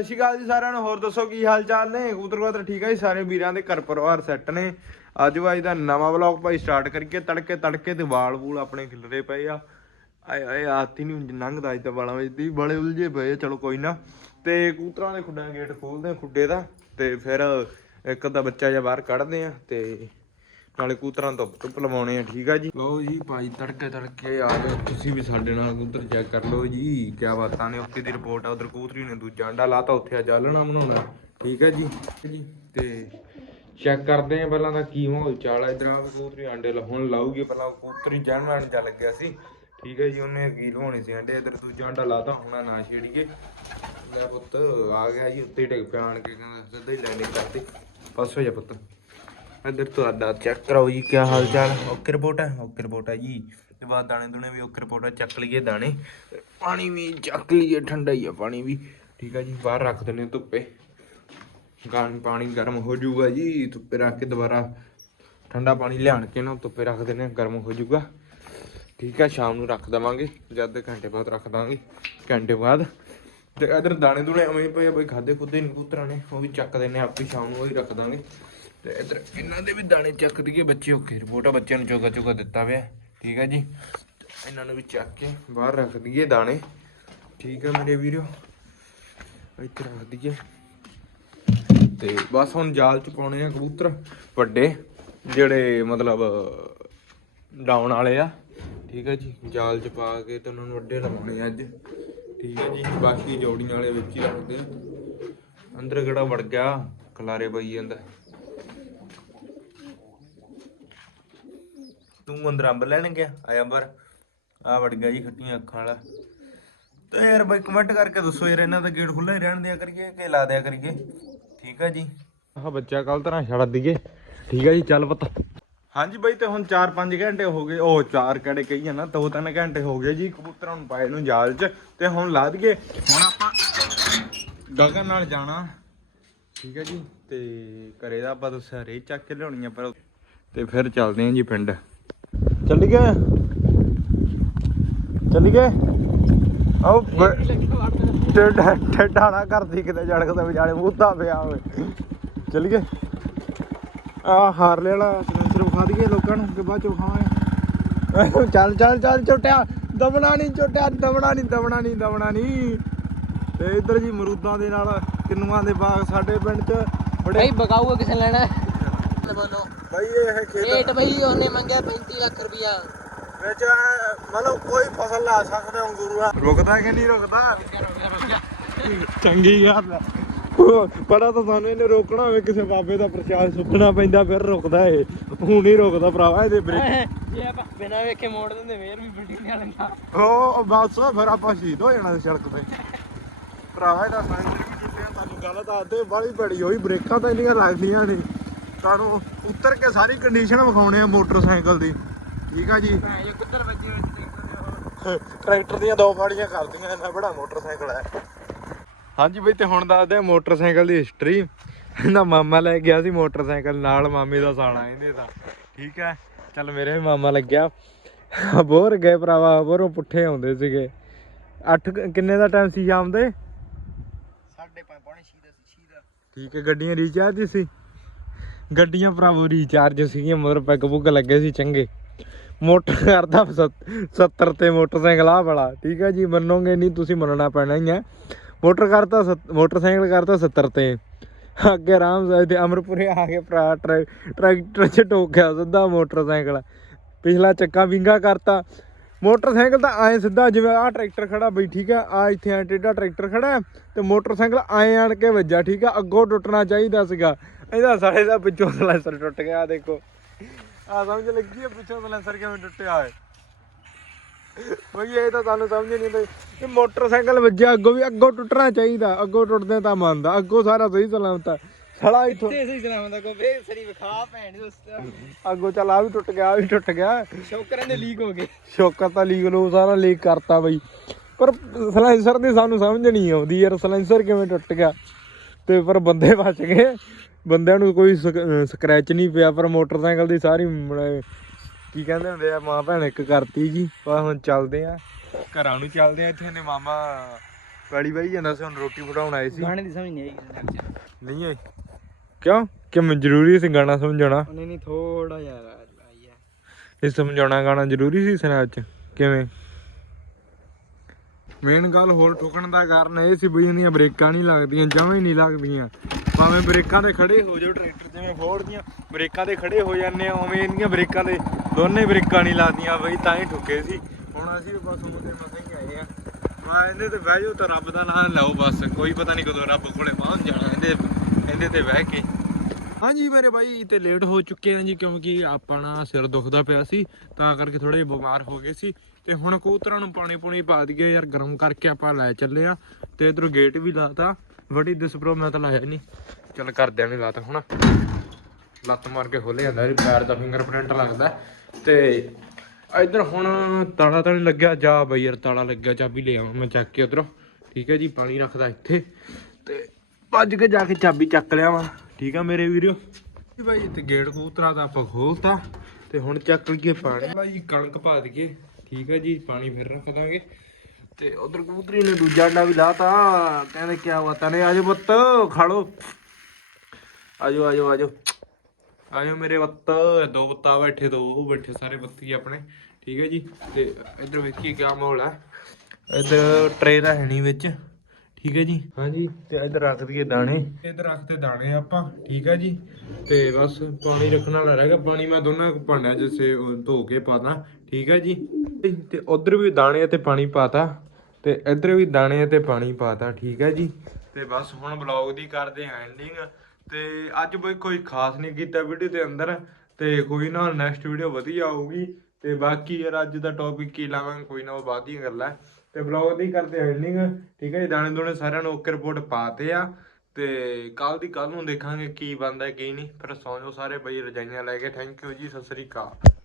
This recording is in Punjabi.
ਸਤਿ ਸ਼੍ਰੀ ਅਕਾਲ ਜੀ ਸਾਰਿਆਂ ਨੂੰ, ਹੋਰ ਦੱਸੋ ਕੀ ਹਾਲ ਚਾਲ ਨੇ? ਕਬੂਤਰ ਕਬੂਤਰ ਠੀਕ ਹੈ ਜੀ, ਸਾਰੇ ਵੀਰਾਂ ਦੇ ਘਰ ਪਰਿਵਾਰ ਸੈੱਟ ਨੇ। ਅੱਜ ਅੱਜ ਦਾ ਨਵਾਂ ਵਲੌਗ ਭਾਈ ਸਟਾਰਟ ਕਰੀਏ ਤੜਕੇ ਤੜਕੇ ਤੇ ਵਾਲ ਵੂਲ ਆਪਣੇ ਖਿਲਰੇ ਪਏ ਆ। ਆਏ ਆਏ, ਆਤੀ ਨਹੀਂ ਲੰਘਦਾ ਅੱਜ ਤਾਂ ਵਾਲਾਂ ਵਿੱਚ ਦੀ ਬੜੇ ਉਲਝੇ ਪਏ ਆ, ਚਲੋ ਕੋਈ ਨਾ। ਤੇ ਕਬੂਤਰਾਂ ਦੇ ਖੁੱਡਾਂ ਗੇਟ ਖੋਲਦੇ ਆ, ਖੁੱਡੇ ਦਾ, ਤੇ ਫਿਰ ਇੱਕ ਅੱਧਾ ਬੱਚਾ ਜਿਹਾ ਬਾਹਰ ਕੱਢਦੇ ਆ, ਤੇ ਨਾਲੇ ਕਬੂਤਰਾਂ ਤੋਂ ਧੁੱਪ ਲਵਾਉਣੇ ਆ, ਠੀਕ ਆ ਜੀ? ਲੋ ਜੀ, ਭਾਈ ਤੜਕੇ ਤੜਕੇ ਆ ਗਏ, ਤੁਸੀਂ ਵੀ ਸਾਡੇ ਨਾਲ ਕਬੂਤਰ ਚੈੱਕ ਕਰ ਲਓ ਜੀ। ਕੀ ਬਾਤਾਂ ਨੇ, ਉੱਥੇ ਦੀ ਰਿਪੋਰਟ ਆ, ਉਧਰ ਕਬੂਤਰੀ ਨੇ ਦੂਜਾ ਅੰਡਾ ਲਾਤਾ, ਉੱਥੇ ਆ ਜਾਲਣਾ ਬਣਾਉਣਾ, ਠੀਕ ਹੈ ਜੀ? ਜੀ ਤੇ ਚੈੱਕ ਕਰਦੇ ਆ ਪਹਿਲਾਂ ਤਾਂ ਕੀ ਮਾਹੌਲ ਚਾਲ ਆ ਇਧਰ। ਆ ਕਬੂਤਰੀ ਅੰਡੇ ਲਾਉਣ ਲਾਊਗੀ, ਪਹਿਲਾਂ ਕਬੂਤਰੀ ਜਨਮਣ ਜਾ ਲੱਗਿਆ ਸੀ। ਠੀਕ ਹੈ ਜੀ, ਉਹਨੇ ਕੀ ਲਵਾਉਣੇ ਸੀ ਅੰਡੇ, ਇਧਰ ਦੂਜਾ ਅੰਡਾ ਲਾਤਾ, ਹੁਣ ਨਾ ਛੇੜੀਏ। ਲੈ ਪੁੱਤ, ਆ ਗਿਆ ਜੀ, ਉੱਤੇ ਡਿੱਗ ਪਿਆ ਆਣ ਕੇ, ਕਹਿੰਦਾ ਸਿੱਧਾ ਹੀ ਲੈਂਡਿੰਗ ਕਰਤੀ। ਬਸ ਹੋ ਜਾ ਪੁੱਤ। ਇੱਧਰ ਤੁਹਾਡਾ ਚੈੱਕ ਕਰਾਓ ਜੀ ਕੀ ਹਾਲ ਚਾਲ? ਓਕੇ ਰਿਪੋਰਟ ਹੈ ਓਕੇ ਰਿਪੋਰਟ ਹੈ ਜੀ। ਤੇ ਬਾਅਦ ਦਾਣੇ ਦੁਣੇ ਵੀ ਓਕੇ ਰਿਪੋਰਟ ਹੈ ਚੱਕ ਲਈਏ ਦਾਣੇ। ਪਾਣੀ ਵੀ ਚੱਕ ਲਈਏ ਠੰਡਾ ਹੀ ਆ ਪਾਣੀ ਵੀ। ਠੀਕ ਹੈ ਜੀ ਬਾਹਰ ਰੱਖ ਦਿੰਦੇ ਧੁੱਪੇ। ਗਾਣ ਪਾਣੀ ਗਰਮ ਹੋ ਜਾਊਗਾ ਜੀ ਧੁੱਪੇ ਰੱਖ ਕੇ ਦੁਬਾਰਾ ਠੰਡਾ ਪਾਣੀ ਲਿਆਣ ਕੇ ਨਾ ਧੁੱਪੇ ਰੱਖ ਦਿੰਦੇ ਗਰਮ ਹੋ ਜਾਊਗਾ। ਠੀਕ ਹੈ ਸ਼ਾਮ ਨੂੰ ਰੱਖ ਦਵਾਂਗੇ। ਜਦ ਘੰਟੇ ਬਾਅਦ ਰੱਖ ਦਾਂਗੇ ਘੰਟੇ ਬਾਅਦ। ਤੇ ਇਧਰ ਦਾਣੇ ਦੁਣੇ ਐਵੇਂ ਹੀ ਪਏ ਆ ਬਈ ਖਾਦੇ ਖੁੱਦੇ ਨਹੀਂ ਕਬੂਤਰਾਂ ਨੇ ਉਹ ਵੀ ਚੱਕ ਦਿੰਨੇ ਆ, ਆਪੇ ਸ਼ਾਮ ਨੂੰ ਉਹ ਹੀ ਰੱਖ ਦਾਂਗੇ। ਤੇ ਇਧਰ ਇਹਨਾਂ ਦੇ ਵੀ ਦਾਣੇ ਚੱਕ ਦਈਏ ਬੱਚੇ ਓਕੇ ਰਿਪੋਰਟ ਆ ਬੱਚਿਆਂ ਨੂੰ ਚੋਗਾ ਚੋਗਾ ਦਿੱਤਾ ਪਿਆ, ਠੀਕ ਹੈ ਜੀ। ਇਹਨਾਂ ਨੂੰ ਵੀ ਚੱਕ ਕੇ ਬਾਹਰ ਰੱਖ ਦਈਏ ਦਾਣੇ, ਠੀਕ ਹੈ ਮੇਰੇ ਵੀਰੋ। ਇੱਥੇ ਰੱਖ ਦਈਏ। ਤੇ ਬਸ ਹੁਣ ਜਾਲ ਚ ਪਾਉਣੇ ਆ ਕਬੂਤਰ, ਵੱਡੇ, ਜਿਹੜੇ ਮਤਲਬ, ਡਾਉਣ ਵਾਲੇ ਆ, ਠੀਕ ਹੈ ਜੀ। ਜਾਲ ਚ ਪਾ ਕੇ ਤੇ ਉਹਨਾਂ ਨੂੰ ਵੱਡੇ ਲਾਉਣੇ ਆ ਅੱਜ, ਠੀਕ ਹੈ ਜੀ। ਬਾਕੀ ਜੋੜੀਆਂ ਵਾਲੇ ਵਿੱਚ ਹੀ ਰੱਖਦੇ ਆ। ਅੰਦਰ ਕਿਹੜਾ ਵੜ ਗਿਆ, ਖਲਾਰੇ ਪਈ ਜਾਂਦਾ। ਤੂੰ ਅੰਦਰ ਅੰਬ ਲੈਣ ਗਿਆ? ਆਇਆ ਅੰਬਰ। ਆ ਵੜ ਗਿਆ ਜੀ ਖੱਟੀਆਂ ਅੱਖਾਂ ਵਾਲਾ। ਤੇ ਯਾਰ ਬਾਈ ਕਮੈਂਟ ਕਰਕੇ ਦੱਸੋ ਯਾਰ ਇਹਨਾਂ ਦਾ ਗੇਟ ਖੁੱਲਾ ਹੀ ਰਹਿਣ ਦਿਆ ਕਰੀਏ ਕਿ ਲਾ ਦਿਆ ਕਰੀਏ? ਠੀਕ ਹੈ ਜੀ। ਆਹ ਬੱਚਾ ਕੱਲ ਤਰ੍ਹਾਂ ਛੱਡ ਦਈਏ। ਠੀਕ ਹੈ ਜੀ ਚੱਲ ਪਤਾ। ਹਾਂਜੀ ਬਾਈ ਤੇ ਹੁਣ 4-5 ਘੰਟੇ ਹੋ ਗਏ। ਉਹ 4 ਕਿਹੜੇ ਕਹੀ ਆ ਨਾ 2-3 ਘੰਟੇ ਹੋ ਗਏ ਜੀ ਕਬੂਤਰਾਂ ਨੂੰ ਪਾਏ ਨੂੰ ਜਾਲ 'ਚ। ਤੇ ਹੁਣ ਲਾ ਦਈਏ। ਹੁਣ ਆਪਾਂ ਗਗਨ ਨਾਲ ਜਾਣਾ। ਠੀਕ ਹੈ ਜੀ ਤੇ ਘਰੇ ਦਾ ਆਪਾਂ ਦੱਸਿਆ ਰੇ ਚੱਕ ਕੇ ਲਿਆਉਣੀ ਆ ਪਰ ਤੇ ਫਿਰ ਚੱਲਦੇ ਆਂ ਜੀ ਪਿੰਡ। ਚੱਲ ਗਏ? ਚੱਲ ਗਏ? ਆਓ ਟੇਡਾ ਟੇਡਾ ਨਾ ਕਰਦੀ ਕਿਤੇ ਜੜਕਦਾ ਵਿਚਾਲੇ ਮੂੰਹਤਾ ਪਿਆ ਹੋਵੇ। ਚੱਲ ਗਏ? ਆ ਹਾਰਲੇ ਵਾਲਾ ਸਿਲੰਡਰ ਵਿਖਾ ਦਈਏ ਲੋਕਾਂ ਨੂੰ ਕਿ ਬਾਅਦ ਚ ਵਿਖਾਵਾਂਗੇ। ਚੱਲ ਚੱਲ ਚੱਲ ਛੋਟਿਆ ਦਬਣਾ ਨਹੀਂ ਛੋਟਿਆ ਦਬਣਾ ਨਹੀਂ ਦਬਣਾ ਨਹੀਂ ਦਬਣਾ ਨਹੀਂ। ਤੇ ਇੱਧਰ ਜੀ ਮਰੂਦਾਂ ਦੇ ਨਾਲ ਕਿੰਨੂਆਂ ਦੇ ਬਾਗ ਸਾਡੇ ਪਿੰਡ ਚ। ਬੜੇ ਬਕਾਊਗਾ ਕਿਸੇ ਨੇ ਲੈਣਾ ਬੋਲੋ। ਬਈ ਇਹ ਖੇਤ ਰੇਟ ਭਾਈ ਉਹਨੇ ਮੰਗਿਆ 35 ਲੱਖ ਰੁਪਇਆ ਵਿੱਚ ਐਂ ਮਤਲਬ ਕੋਈ ਫਸਲ ਲਾ ਸਕਦੇ ਹੋ ਅੰਗੂਰਾ ਰੁਕਦਾ ਕਿ ਨਹੀਂ ਰੁਕਦਾ? ਚੰਗੀ ਗੱਲ ਆ। ਪਤਾ ਤਾਂ ਸਾਨੂੰ ਇਹਨੇ ਰੋਕਣਾ ਹੋਵੇ ਕਿਸੇ ਬਾਬੇ ਦਾ ਪ੍ਰਸ਼ਾਦ ਸੁੱਟਣਾ ਪੈਂਦਾ ਫਿਰ ਰੁਕਦਾ ਏ ਹੁਣ ਨਹੀਂ ਰੁਕਦਾ ਭਰਾਵਾ ਇਹਦੇ ਬ੍ਰੇਕ ਜੇ ਆਪਾਂ ਬਿਨਾਂ ਵੇਖੇ ਮੋੜ ਦਿੰਦੇ ਫੇਰ ਵੀ ਬਿਲਡਿੰਗ ਨਹੀਂ ਆਲੰਗਾ ਉਹ ਬਸ ਫਿਰ ਆਪਾਂ ਸ਼ਹੀਦ ਹੋ ਜਾਣਾ ਸੀ ਸੜਕ ਤੇ। ਭਰਾਵਾ ਇਹਦਾ ਸਾਈਕਲ ਵੀ ਟੁੱਟਿਆ ਤੁਹਾਨੂੰ ਗੱਲ ਦੱਸਦੇ ਬਾਲੀ ਬੜੀ ਹੋਈ ਬ੍ਰੇਕਾਂ ਤਾਂ ਇੰਨੀਆਂ ਲੱਗਦੀਆਂ ਨਹੀਂ ਤੁਹਾਨੂੰ ਉੱਤਰ ਕੇ ਸਾਰੀ ਕੰਡੀਸ਼ਨ ਵਿਖਾਉਣੇ ਆ ਮੋਟਰਸਾਈਕਲ ਦੀ। ਠੀਕ ਆ ਜੀ? ਇਹ ਕਿੱਧਰ ਵੱਜੀ ਵਿੱਚ ਦੇਖੋ ਟਰੈਕਟਰ ਦੀਆਂ ਦੋ ਫਾੜੀਆਂ ਕਰਦੀਆਂ ਇੰਨਾ ਬੜਾ ਮੋਟਰਸਾਈਕਲ ਹੈ। ਹਾਂਜੀ ਬਈ ਤੇ ਹੁਣ ਦੱਸਦੇ ਆ ਮੋਟਰਸਾਈਕਲ ਦੀ ਹਿਸਟਰੀ ਇਹਦਾ ਮਾਮਾ ਲੈ ਗਿਆ ਸੀ ਮੋਟਰਸਾਈਕਲ ਨਾਲ ਮਾਮੇ ਦਾ ਸਾਲਾ ਇਹਦੇ ਦਾ। ਠੀਕ ਹੈ? ਚੱਲ ਮੇਰੇ ਵੀ ਮਾਮਾ ਲੱਗਿਆ। ਬੋਰ ਗਏ ਭਰਾਵਾ ਬੋਰੋਂ ਪੁੱਠੇ ਆਉਂਦੇ ਸੀਗੇ। 8 ਕਿੰਨੇ ਦਾ ਟਾਈਮ ਸੀ ਸ਼ਾਮ ਦੇ? ਸਾਡੇ ਪੰਜ ਪੌਣੇ 6 ਦਾ ਸੀ 6 ਦਾ। ਠੀਕ ਹੈ ਗੱਡੀਆਂ ਰੀਚਾਰਜ ਸੀ? ਗੱਡੀਆਂ ਭਰਾਵੋ ਰੀਚਾਰਜ ਸੀਗੀਆਂ, ਮਗਰ ਪੈਗ ਪੁੱਗ ਲੱਗੇ ਸੀ ਚੰਗੇ। ਮੋਟਰ ਕਰਦਾ 70 ਤੇ ਮੋਟਰਸਾਈਕਲ ਆ ਵਾਲਾ। ਠੀਕ ਹੈ ਜੀ, ਮੰਨੋਗੇ ਨਹੀਂ, ਤੁਸੀਂ ਮੰਨਣਾ ਪੈਣਾ ਹੀ ਹੈ ਮੋਟਰ ਕਰਤਾ ਸੱਤ- ਮੋਟਰਸਾਈਕਲ ਕਰਤਾ 70 ਤੇ। ਅੱਗੇ ਆਰਾਮ ਸਾਹਿਬ ਤੇ ਅਮਰਪੁਰੇ ਆ ਕੇ ਭਰਾ ਟਰੈ- ਟਰੈਕਟਰ ਚ ਟੋਕਿਆ ਸਿੱਧਾ ਮੋਟਰਸਾਈਕਲ। ਪਿਛਲਾ ਚੱਕਾ ਵਿੰਗਾ ਕਰਤਾ। ਮੋਟਰਸਾਈਕਲ ਤਾਂ ਐ ਸਿੱਧਾ, ਜਿਵੇਂ ਆਹ ਟਰੈਕਟਰ ਖੜਾ ਬਈ, ਠੀਕ ਆ ਆ ਇੱਥੇ ਐ ਟੇਡਾ ਟਰੈਕਟਰ ਖੜਾ ਹੈ ਤੇ ਮੋਟਰਸਾਈਕਲ ਐ ਆਣ ਕੇ ਵੱਜਾ, ਠੀਕ ਆ, ਅੱਗੋਂ ਟੁੱਟਣਾ ਚਾਹੀਦਾ ਸੀਗਾ। ਇਹਦਾ ਸਾਲੇ ਦਾ ਪਿੱਛੋਂ ਸਲੈਂਸਰ ਟੁੱਟ ਗਿਆ ਦੇਖੋ। ਆ ਸਮਝ ਲੱਗੀ ਆ ਪਿੱਛੋਂ ਸਲੈਂਸਰ ਕਿਵੇਂ ਟੁੱਟਿਆ ਹੈ ਬਈ ਇਹ ਤਾਂ ਤੁਹਾਨੂੰ ਸਮਝ ਨਹੀਂ ਆਉਂਦੀ। ਇਹ ਮੋਟਰਸਾਈਕਲ ਵੱਜਿਆ ਅੱਗੋਂ ਵੀ ਅੱਗੋਂ ਟੁੱਟਣਾ ਚਾਹੀਦਾ। ਅੱਗੋਂ ਟੁੱਟਦੇ ਤਾਂ ਮੰਨਦਾ ਅੱਗੋਂ ਸਾਰਾ ਸਹੀ ਸਲਾਮਤ ਆ। ਸਾਲਾ ਇੱਥੋਂ ਤੇ ਸਹੀ ਚਲਾਉਂਦਾ ਕੋ ਵੇ ਸਰੀ ਵਿਖਾ ਭੈਣ ਦੋਸਤ ਅੱਗੋਂ ਚੱਲ ਆ ਵੀ ਟੁੱਟ ਗਿਆ ਆ ਵੀ ਟੁੱਟ ਗਿਆ। ਸ਼ੌਕਰਾਂ ਦੇ ਲੀਕ ਹੋ ਗਏ। ਸ਼ੋਕਰ ਤਾਂ ਲੀਕ ਲੋ ਸਾਰਾ ਲੀਕ ਕਰਤਾ ਬਈ। ਪਰ ਸਲਾਈਸਰ ਦੀ ਸਾਨੂੰ ਸਮਝ ਨਹੀਂ ਆਉਂਦੀ ਯਾਰ ਸਲਾਈਸਰ ਕਿਵੇਂ ਟੁੱਟ ਗਿਆ। ਤੇ ਪਰ ਬੰਦੇ ਬਚ ਗਏ। ਬੰਦਿਆਂ ਨੂੰ ਕੋਈ ਸਕ੍ਰੈਚ ਨਹੀਂ ਪਿਆ ਪਰ ਮੋਟਰਸਾਈਕਲ ਦੀ ਸਾਰੀ ਕੀ ਕਹਿੰਦੇ ਹੁੰਦੇ ਆ ਮਾਂ ਭੈਣ ਇੱਕ ਕਰਤੀ ਜੀ। ਪਰ ਹੁਣ ਚੱਲਦੇ ਆ। ਘਰਾਂ ਨੂੰ ਚੱਲਦੇ ਆ ਇੱਥੇ ਨੇ ਮਾਮਾ ਪੈਲੀ ਬਾਈ ਜਾਂਦਾ ਸੀ ਹੁਣ ਰੋਟੀ ਫੜਾਉਣ ਆਏ ਸੀ। ਗਾਣੇ ਦੀ ਸਮਝ ਨਹੀਂ ਆਈ ਨਹੀਂ ਆਈ? ਕਿਉਂ? ਕਿ ਮੈਂ ਜ਼ਰੂਰੀ ਸੀ ਗਾਣਾ ਸਮਝਾਉਣਾ ਉਹਨੇ ਨਹੀਂ ਥੋੜਾ ਜਿਹਾ ਆਈ ਹੈ ਇਹ ਸਮਝਾਉਣਾ ਗਾਣਾ ਜ਼ਰੂਰੀ ਸੀ ਸਨੈਪ ਚ? ਕਿਵੇਂ? ਮੇਨ ਗੱਲ ਹੋਰ ਠੋਕਣ ਦਾ ਕਾਰਨ ਇਹ ਸੀ ਬਈ ਇਹਦੀਆਂ ਬ੍ਰੇਕਾਂ ਨਹੀਂ ਲੱਗਦੀਆਂ ਜਮਾਂ ਹੀ ਨਹੀਂ ਲੱਗਦੀਆਂ। ਭਾਵੇਂ ਬ੍ਰੇਕਾਂ ਤੇ ਖੜੇ ਹੋ ਜਾਓ, ਟਰੈਕਟਰ ਜਿਵੇਂ ਫੋੜ ਦੀਆਂ ਬ੍ਰੇਕਾਂ ਤੇ ਖੜੇ ਹੋ ਜਾਂਦੇ ਆ, ਉਵੇਂ ਇਹਦੀਆਂ ਬ੍ਰੇਕਾਂ ਤੇ ਦੋਨੇ ਬ੍ਰੇਕਾਂ ਨਹੀਂ ਲੱਗਦੀਆਂ ਬਈ ਤਾਂ ਹੀ ਠੁੱਕੇ ਸੀ। ਹੁਣ ਅਸੀਂ ਵੀ ਬਸ ਉਹਦੇ ਮਸਾਂ ਹੀ ਆਏ ਆ। ਮੈਂ ਇਹਦੇ ਤੇ ਬਹਿ ਜਾਓ ਤਾਂ ਰੱਬ ਦਾ ਨਾਮ ਲਓ ਬਸ, ਕੋਈ ਪਤਾ ਨਹੀਂ ਕਦੋਂ ਰੱਬ ਕੋਲੇ ਪਹੁੰਚ ਜਾਣਾ, ਇਹਦੇ ਇਹਦੇ ਤੇ ਬਹਿ ਕੇ। ਹਾਂਜੀ ਮੇਰੇ ਬਾਈ, ਤੇ ਲੇਟ ਹੋ ਚੁੱਕੇ ਆ ਜੀ, ਕਿਉਂਕਿ ਆਪਣਾ ਸਿਰ ਦੁਖਦਾ ਪਿਆ ਸੀ, ਤਾਂ ਕਰਕੇ ਥੋੜੇ ਜਿਹਾ ਬਿਮਾਰ ਹੋ ਗਏ ਸੀ। ਤੇ ਹੁਣ ਕਬੂਤਰਾਂ ਨੂੰ ਪਾਣੀ ਪੂਣੀ ਪਾ ਦਈਏ, ਯਾਰ ਗਰਮ ਕਰਕੇ ਆਪਾਂ ਲੈ ਚੱਲੇ ਆ, ਤੇ ਇਧਰੋਂ ਗੇਟ ਵੀ ਲਾਤਾ। ਵੱਡੀ ਦਿਸਪਰੋ ਮੈਂ ਤਾਂ ਲਾਇਆ ਨਹੀਂ। ਚੱਲ ਕਰਦਿਆਂ ਨੇ ਲਾਤਾ ਹੁਣ। ਲੱਤ ਮਾਰ ਕੇ ਖੋਲੇ ਜਾਂਦਾ ਇਹ ਪੈਰ ਦਾ ਫਿੰਗਰਪ੍ਰਿੰਟ ਲੱਗਦਾ। ਤੇ ਇਧਰ ਹੁਣ ਤਾਲਾ ਤਾਂ ਨਹੀਂ ਲੱਗਿਆ। ਜਾ ਬਈ ਯਾਰ, ਤਾਲਾ ਲੱਗਿਆ, ਚਾਬੀ ਲੈ ਆਵਾਂ ਮੈਂ ਚੱਕ ਕੇ ਉਧਰੋਂ। ਠੀਕ ਹੈ ਜੀ, ਪਾਣੀ ਰੱਖਦਾ ਇੱਥੇ। ਤੇ ਭੱਜ ਕੇ ਜਾ ਕੇ ਚਾਬੀ ਚੱਕ ਲਿਆ ਵਾ। ਠੀਕ ਆ ਮੇਰੇ ਵੀਰੋ ਜੀ ਭਾਈ ਇੱਥੇ ਗੇਟ ਕਬੂਤਰਾਂ ਦਾ ਆਪਾਂ ਖੋਲਤਾ। ਤੇ ਹੁਣ ਚੱਕ ਲਈਏ ਪਾਣੀ। ਭਾਈ ਕਣਕ ਪਾ ਦਈਏ। ਠੀਕ ਹੈ ਜੀ, ਪਾਣੀ ਫਿਰ ਰੱਖ ਦਾਂਗੇ। ਤੇ ਉਧਰ ਕਬੂਤਰੀ ਨੇ ਦੂਜਾ ਅੰਡਾ ਵੀ ਲਾਤਾ। ਕਹਿੰਦੇ ਕੀ ਹੁਆ ਤਨੇ ਆਜੋ ਪੁੱਤ ਖਾਲੋ ਆਜੋ ਆਜੋ ਆਜੋ। ਆਜੋ ਮੇਰੇ ਬੱਤ ਦੋ ਬੱਤਾ ਬੈਠੇ ਦੋ ਉਹ ਬੈਠੇ ਸਾਰੇ ਬੱਤੀ ਆਪਣੇ। ਠੀਕ ਹੈ ਜੀ। ਤੇ ਇੱਧਰ ਵੇਖੀਏ ਕਿਆ ਮਾਹੌਲ ਹੈ ਇੱਧਰ ਟਰੇ ਦਾ ਹੈ ਨਹੀਂ ਵਿੱਚ। ਠੀਕ ਹੈ ਜੀ। ਹਾਂਜੀ। ਤੇ ਇੱਧਰ ਰੱਖ ਦਈਏ ਦਾਣੇ। ਇੱਧਰ ਰੱਖਤੇ ਦਾਣੇ ਆਪਾਂ। ਠੀਕ ਹੈ ਜੀ। ਤੇ ਬਸ ਪਾਣੀ ਰੱਖਣ ਵਾਲਾ ਰਹਿ ਗਿਆ। ਪਾਣੀ ਮੈਂ ਦੋਨਾਂ ਭਾਂਡਿਆਂ 'ਚ ਸੇ ਧੋ ਕੇ ਪਾਦਾ ਠੀਕ ਹੈ ਜੀ। ਤੇ ਉਧਰ ਵੀ ਦਾਣੇ ਤੇ ਪਾਣੀ ਪਾਤਾ। ਤੇ ਇੱਧਰ ਵੀ ਦਾਣੇ ਤੇ ਪਾਣੀ ਪਾਤਾ, ਠੀਕ ਹੈ ਜੀ। ਤੇ ਬਸ ਹੁਣ ਬਲੌਗ ਦੀ ਕਰਦੇ ਹਾਂ ਐਂਡਿੰਗ ਤੇ ਅੱਜ ਬਈ ਕੋਈ ਖਾਸ ਨਹੀਂ ਕੀਤਾ ਵੀਡੀਓ ਦੇ ਅੰਦਰ। ਤੇ ਕੋਈ ਨਾ ਨੈਕਸਟ ਵੀਡੀਓ ਵਧੀਆ ਆਊਗੀ। ਤੇ ਬਾਕੀ ਯਾਰ ਅੱਜ ਦਾ ਟੌਪਿਕ ਕੀ ਲਾਵਾਂਗੇ, ਕੋਈ ਨਾ ਉਹ ਬਾਅਦ ਦੀ ਗੱਲ। ਹੈ ਤੇ ਬਲੌਗ ਦੀ ਕਰਦੇ ਐਂਡਿੰਗ ਠੀਕ ਹੈ ਜੀ, ਦਾਣੇ ਦੋਣੇ ਸਾਰਿਆਂ ਨੂੰ ਓਕੇ ਰਿਪੋਰਟ ਪਾਤੇ ਆ। ਤੇ ਕੱਲ ਦੀ ਕੱਲ ਨੂੰ ਦੇਖਾਂਗੇ ਕੀ ਬਣਦਾ, ਕੀ ਨਹੀਂ। ਫਿਰ ਸੌਂ ਜਾਓ ਸਾਰੇ ਬਈ, ਰਜਾਈਆਂ ਲੈ ਕੇ। ਥੈਂਕ ਯੂ ਜੀ, ਸਤਿ ਸ੍ਰੀ ਅਕਾਲ।